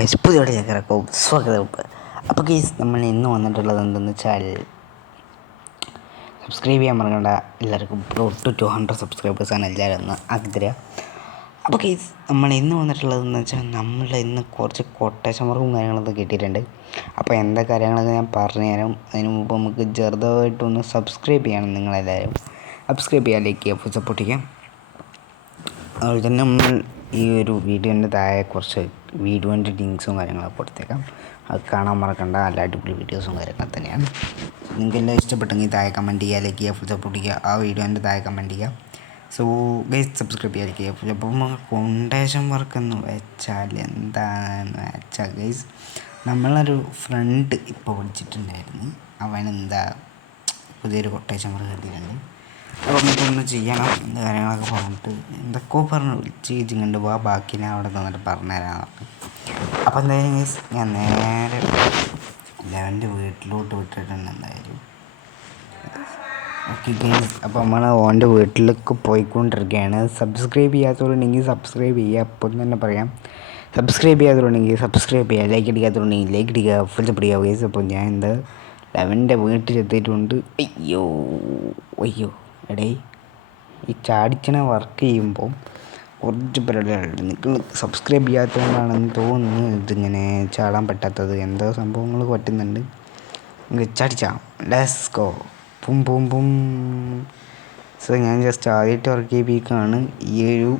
Guys പുതിയോടെ ചക്കരക്കും സ്വാഗതം. അപ്പോൾ guys നമ്മൾ ഇന്ന് വന്നിട്ടുള്ളത് എന്തെന്ന് വെച്ചാൽ സബ്സ്ക്രൈബ് ചെയ്യാൻ മറക്കണ്ട. എല്ലാവർക്കും ടു 200 സബ്സ്ക്രൈബേഴ്സാണ് എല്ലാവരും ഒന്ന് ആഗ്രഹം. അപ്പോൾ ഗൈസ് നമ്മൾ ഇന്ന് വന്നിട്ടുള്ളതെന്ന് വെച്ചാൽ നമ്മൾ ഇന്ന് കുറച്ച് കൊട്ടേഷൻ വർക്കും കാര്യങ്ങളൊക്കെ കിട്ടിയിട്ടുണ്ട്. അപ്പോൾ എന്താ കാര്യങ്ങളൊക്കെ ഞാൻ പറഞ്ഞുതരാം. അതിന് മുമ്പ് നമുക്ക് ചെറുതായിട്ടൊന്ന് സബ്സ്ക്രൈബ് ചെയ്യണം. നിങ്ങളെല്ലാവരും സബ്സ്ക്രൈബ് ചെയ്യാൻ, ലൈക്ക് ചെയ്യുക, സപ്പോർട്ട് ചെയ്യാം. അതുപോലെ തന്നെ നമ്മൾ ഈ ഒരു വീഡിയോൻ്റെ താഴെ കുറച്ച് വീഡിയോൻ്റെ ലിങ്ക്സും കാര്യങ്ങളൊക്കെ കൊടുത്തേക്കാം. അത് കാണാൻ മറക്കണ്ട. നല്ല അടിപൊളി വീഡിയോസും കാര്യങ്ങളൊക്കെ തന്നെയാണ്. നിങ്ങൾക്കെല്ലാം ഇഷ്ടപ്പെട്ടെങ്കിൽ താഴെ കമൻറ്റ് ചെയ്യുക, ലൈക്ക് ചെയ്യുക, ഫുൾ സപ്പോർട്ട് ചെയ്യുക. ആ വീഡിയോൻ്റെ താഴെ കമൻറ്റ് ചെയ്യുക. സോ ഗൈസ് സബ്സ്ക്രൈബ് ചെയ്യുക, ലൈക്ക് ചെയ്യുക. അപ്പം കൊണ്ടേഷൻ വർക്ക് എന്ന് വെച്ചാൽ എന്താണെന്ന് വെച്ചാൽ ഗൈസ് നമ്മളൊരു ഫ്രണ്ട് ഇപ്പോൾ വിളിച്ചിട്ടുണ്ടായിരുന്നു. അവനെന്താ പുതിയൊരു കൊട്ടേഷൻ വർക്ക് കിട്ടിയിട്ടുണ്ട്. അപ്പോൾ നമുക്കൊന്ന് ചെയ്യണം എന്ത് കാര്യങ്ങളൊക്കെ പറഞ്ഞിട്ട് എന്തൊക്കെയോ പറഞ്ഞ് വിളിച്ച് ഇങ്ങോട്ട് പോവാ, ബാക്കി ഞാൻ അവിടെ തന്നിട്ട് പറഞ്ഞുതരാമെന്ന് പറഞ്ഞു. അപ്പോൾ എന്തായാലും ഗൈസ് ഞാൻ നേരെ ലെവൻ്റെ വീട്ടിലോട്ട് വിട്ടിട്ടുണ്ട് എന്തായാലും. ഓക്കെ ഗൈസ്, അപ്പോൾ നമ്മൾ ഓൻ്റെ വീട്ടിലേക്ക് പോയിക്കൊണ്ടിരിക്കുകയാണ്. സബ്സ്ക്രൈബ് ചെയ്യാത്തവരുണ്ടെങ്കിൽ സബ്സ്ക്രൈബ് ചെയ്യുക. അപ്പം തന്നെ പറയാം, സബ്സ്ക്രൈബ് ചെയ്യാത്തവരുണ്ടെങ്കിൽ സബ്സ്ക്രൈബ് ചെയ്യുക, ലൈക്ക് അടിക്കാത്തവരുണ്ടെങ്കിൽ ലൈക്ക് അടിക്കുക, ഫുൾ സപ്പോർട്ട് ചെയ്യുക ഗൈസ്. അപ്പോൾ ഞാൻ എന്താ ലെവൻ്റെ വീട്ടിലെത്തിയിട്ടുണ്ട്. അയ്യോ അയ്യോ എടേ, ഈ ചാടിച്ചണ വർക്ക് ചെയ്യുമ്പോൾ കുറച്ച് പരിപാടികളുണ്ട്. നിങ്ങൾ സബ്സ്ക്രൈബ് ചെയ്യാത്തതുകൊണ്ടാണെന്ന് തോന്നുന്നു ഇതിങ്ങനെ ചാടാൻ പറ്റാത്തത്. എന്തോ സംഭവങ്ങൾ പറ്റുന്നുണ്ട്. നിങ്ങൾ ചാടിച്ചാം, ലെറ്റ്സ് ഗോ, പും പും പും. സോ ഞാൻ ജസ്റ്റ് ആദ്യമായിട്ട് വർക്ക് ചെയ്യിപ്പിക്കുകയാണ് ഈ ഒരു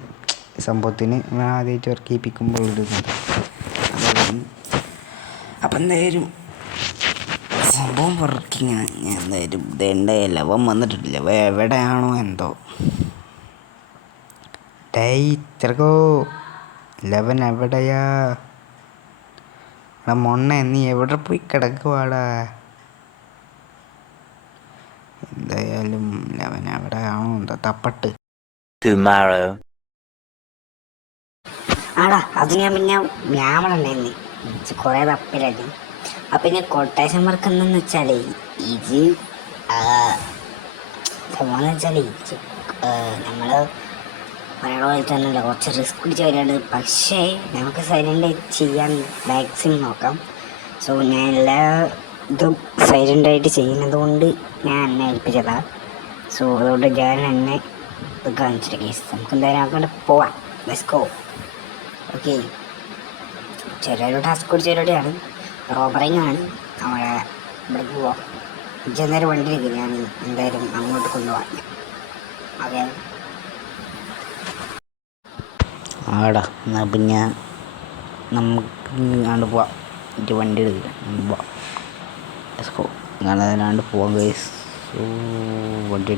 സംഭവത്തിന്. ഞാൻ ആദ്യമായിട്ട് വർക്ക് ചെയ്യിപ്പിക്കുമ്പോൾ ഒരു അപ്പം എന്തായാലും സംഭവം വർക്കിങ്ങാണ്. ഞാൻ എന്തായാലും ഇതെൻ്റെ ലവൻ വന്നിട്ടില്ല, എവിടെയാണോ എന്തോ. ഡേയ് ചെറുക്കോ, ലവൻ എവിടെയാ? എടാ മൊണ്ണ, നീ എവിടെ പോയി കിടക്കുവാടാ? എന്തായാലും ലവൻ എവിടെയാണോ എന്തോ തപ്പട്ട്. ആടാ അത് ഞാൻ പിന്നെ വ്യാമണുണ്ടായിരുന്നു കുറേ തപ്പിലായിട്ട്. അപ്പം പിന്നെ കൊട്ടേഷൻ വർക്ക് എന്തെന്ന് വെച്ചാൽ ഇത് സംഭവം എന്ന് വെച്ചാൽ നമ്മൾ ഒരാളെ പോലെ തന്നെയല്ല, കുറച്ച് റിസ്ക് പിടിച്ച വരാണ്. പക്ഷേ നമുക്ക് സൈലൻ്റ് ചെയ്യാൻ മാക്സിമം നോക്കാം. സോ ഞാൻ എല്ലാ ഇതും സൈലൻ്റായിട്ട് ചെയ്യുന്നത് കൊണ്ട് ഞാൻ എന്നെ ഏൽപ്പിച്ചതാണ്. സോ അതുകൊണ്ട് ഞാൻ എന്നെ ഇത് കാണിച്ചിട്ട് കേസ് നമുക്ക് എന്തായാലും അങ്ങോട്ട് പോവാം. Let's go. ഓക്കെ, ചെറിയൊരു ടാസ്ക് പിടിച്ച പരിപാടിയാണ്, റോബറിങ് ആണ്. നമ്മളെ ഇവിടെ പോവാം. ചെന്നേരം വണ്ടി എടുക്കും, ഞാൻ എന്തായാലും അങ്ങോട്ട് കൊണ്ടുപോകാം. ഓക്കെ ആടാ, എന്നാൽ പിന്നെ നമുക്ക് അങ്ങോട്ട് പോവാം. എനിക്ക് വണ്ടി എടുക്കുക, പോവാം. ലെറ്റ്സ് ഞാനതിനാണ്ട് പോവാം ഗൈസ്. സോ വണ്ടി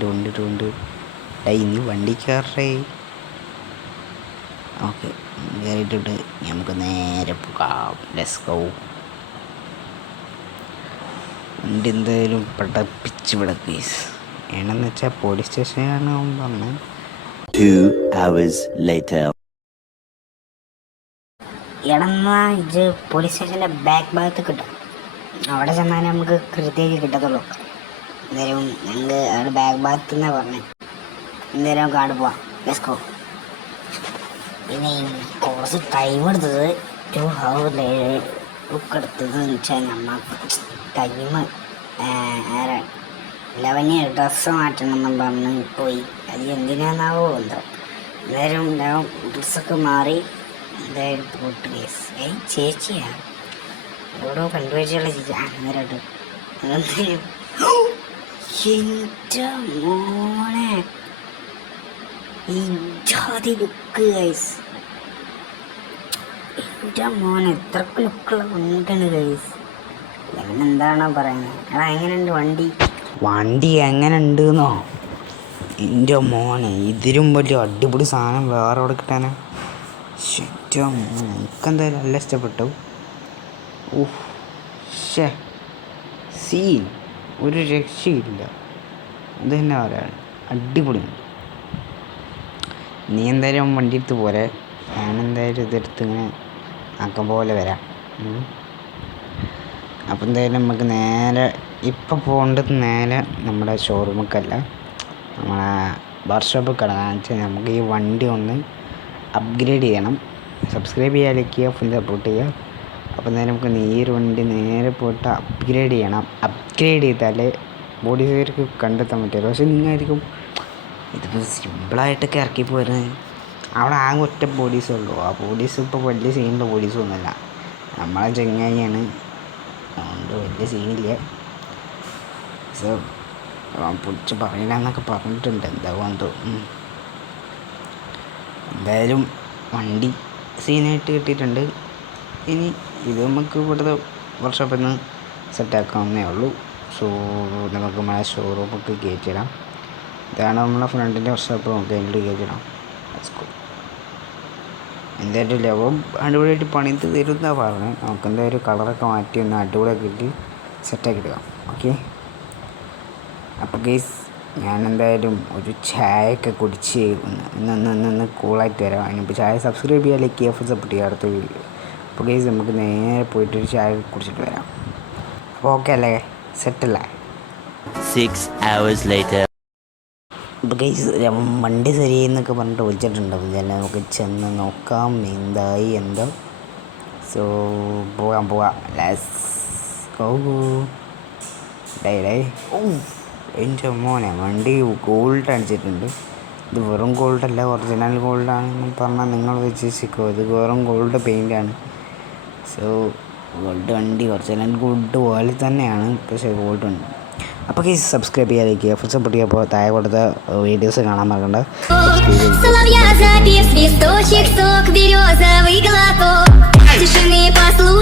ഡേ ഇനി വണ്ടി കയറേ. ഓക്കെ, കയറിയിട്ടിട്ട് നമുക്ക് നേരെ പോകാം. Let's go. വണ്ടി എന്തായാലും പഠിപ്പിച്ച് വിടാം ഗൈസ്. ഏണെന്ന് വെച്ചാൽ പോലീസ് സ്റ്റേഷനാണ് അവൻ പറഞ്ഞത്. 2 hours later. ഇടന്നാ ഇത് പോലീസ് സ്റ്റേഷൻ്റെ ബാക്ക് ഭാഗത്ത് കിട്ടും. അവിടെ ചെന്നാൽ നമുക്ക് കൃത്യമായിട്ട് കിട്ടത്തുള്ളൂ. എന്തായാലും ഞങ്ങൾ അവിടെ ബാക്ക് ഭാഗത്ത് നിന്നാണ് പറഞ്ഞത്. എന്തായാലും നമുക്ക് അവിടെ പോവാം. Let's go. പിന്നെ കുറച്ച് ടൈം എടുത്തത് 2 hours ബുക്ക് എടുത്തതെന്ന് വെച്ചാൽ നമ്മൾ ടൈം ലവന് ഡ്രസ്സ് മാറ്റണമെന്ന് പറഞ്ഞ് പോയി. അത് എന്തിനാന്നാവോ എന്തോ. എന്തായാലും ഡ്രസ്സൊക്കെ മാറി എന്തായാലും പോട്ട് കേസ്. ചേച്ചിയാ എവിടെയോ കണ്ടുവച്ചുള്ള ചേച്ചി. അന്നേരട്ട് എൻ്റെ മോനെ ഈ ജാതി ലുക്ക് ഗൈസ്. എൻ്റെ മോനെ എത്രക്ക് ലുക്കുള്ള വണ്ടിയാണ് ഗൈസ്. ലവൻ എന്താണോ പറയുന്നത്? എടാ എങ്ങനെയുണ്ട് വണ്ടി എങ്ങനെ ഉണ്ടെന്നോ? എൻ്റെ മോനെ ഇതിലും വലിയ അടിപൊളി സാധനം വേറെ എവിടെ കിട്ടാനാ? എൻ്റെ മോനെ എനിക്കെന്തായാലും നല്ല ഇഷ്ടപ്പെട്ടു. ഓഹ് ഷേ, സീൻ ഒരു രക്ഷയില്ല. അത് തന്നെ പറയാൻ അടിപൊളിയുണ്ട്. നീ എന്തായാലും വണ്ടി എടുത്ത് പോരെ, ഞാനെന്തായാലും ഇതെടുത്ത് ഇങ്ങനെ ആക്കം പോലെ വരാം. അപ്പം എന്തായാലും നമുക്ക് നേരെ ഇപ്പം പോകേണ്ടത് നേരെ നമ്മുടെ ഷോറൂമിലേക്കല്ല, നമ്മളെ വർക്ക്ഷോപ്പിൽ കിടക്കാൻ വെച്ചാൽ നമുക്ക് ഈ വണ്ടി ഒന്ന് അപ്ഗ്രേഡ് ചെയ്യണം. സബ്സ്ക്രൈബ് ചെയ്യുക, ലൈക്ക് ചെയ്യുക, ഫുൾ സപ്പോർട്ട് ചെയ്യുക. അപ്പോൾ നേരെ നമുക്ക് നേരെ വണ്ടി നേരെ പോയിട്ട് അപ്ഗ്രേഡ് ചെയ്യണം. അപ്ഗ്രേഡ് ചെയ്താലേ ബോഡി സൈർക്ക് കണ്ടെത്താൻ പറ്റുള്ളൂ. പക്ഷേ നിങ്ങളായിരിക്കും ഇതിപ്പോൾ സിമ്പിളായിട്ടൊക്കെ ഇറക്കി പോരുന്നത്. അവിടെ ആകെ ഒറ്റ ബോഡീസേ ഉള്ളൂ. ആ ബോഡീസ് ഇപ്പോൾ വലിയ സീനുള്ള ബോഡീസൊന്നുമല്ല, നമ്മളെ ചെങ്ങായിയാണ്, അതുകൊണ്ട് വലിയ സീനില്ല. സോ പൊടിച്ച് പറയില്ല എന്നൊക്കെ പറഞ്ഞിട്ടുണ്ട്, എന്താകുമെന്ന് തോന്നുന്നു. എന്തായാലും വണ്ടി സീനായിട്ട് കിട്ടിയിട്ടുണ്ട്. ഇനി ഇത് നമുക്ക് ഇവിടുത്തെ വർക്ക്ഷോപ്പിൽ നിന്ന് സെറ്റാക്കാവുന്നേ ഉള്ളൂ. സോ നമുക്ക് നമ്മളെ ഷോറൂമൊക്കെ കയറ്റിടാം. ഇതാണ് നമ്മളെ ഫ്രണ്ടിൻ്റെ വർക്ക്ഷോപ്പ്, നമുക്ക് അതിൻ്റെ കയറ്റിടാം. എന്തായാലും ലവം അടിപൊളിയായിട്ട് പണിത് തരുമെന്നാണ് പറഞ്ഞത്. നമുക്ക് എന്തായാലും കളറൊക്കെ മാറ്റി ഒന്ന് അടിപൊളിയൊക്കെ ഇട്ട് സെറ്റാക്കി എടുക്കാം. ഓക്കെ, അപ്പോൾ ഗൈസ് ഞാൻ എന്തായാലും ഒരു ചായയൊക്കെ കുടിച്ച് ഒന്ന് കൂളായിട്ട് വരാം. അതിനിപ്പോൾ ചായ സബ്സ്ക്രൈബ് ചെയ്യുക, ലൈക്ക് ചെയ്യുക, സപ്പോർട്ട് ചെയ്യുക. അടുത്ത വീഡിയോ. അപ്പോൾ ഗൈസ് നമുക്ക് നേരെ പോയിട്ടൊരു ചായ കുടിച്ചിട്ട് വരാം. അപ്പോൾ ഓക്കെ അല്ലേ, സെറ്റല്ലേ? 6 hours later. ഇപ്പോൾ ഗൈസ് വണ്ടി ശരിയെന്നൊക്കെ പറഞ്ഞിട്ട് വിളിച്ചിട്ടുണ്ട്. അപ്പോൾ തന്നെ നമുക്ക് ചെന്ന് നോക്കാം എന്തായി എന്തോ. സോ പോകാം. Let's go. ഡേ ഓ എൻ്റെ മോനെ, വണ്ടി ഗോൾഡ് അടിച്ചിട്ടുണ്ട്. ഇത് വെറും ഗോൾഡല്ല, ഒറിജിനൽ ഗോൾഡാണെന്ന് പറഞ്ഞാൽ നിങ്ങൾ വിശ്വസിക്കുമോ? ഇത് വെറും ഗോൾഡ് പെയിൻ്റാണ്. സോ ഗോൾഡ് വണ്ടി ഒറിജിനൽ ഗോൾഡ് പോലെ തന്നെയാണ്, പക്ഷേ ഗോൾഡ് ഉണ്ട്. അപ്പോൾ കേസ് സബ്സ്ക്രൈബ് ചെയ്യാതിരിക്കുക, സപ്പോർട്ട് ചെയ്യുക. അപ്പോൾ താഴെ കൊടുത്ത വീഡിയോസ് കാണാൻ മറക്കണ്ട. Соловья запев, свисточек, сок, березовый глоток. Тишины послушай.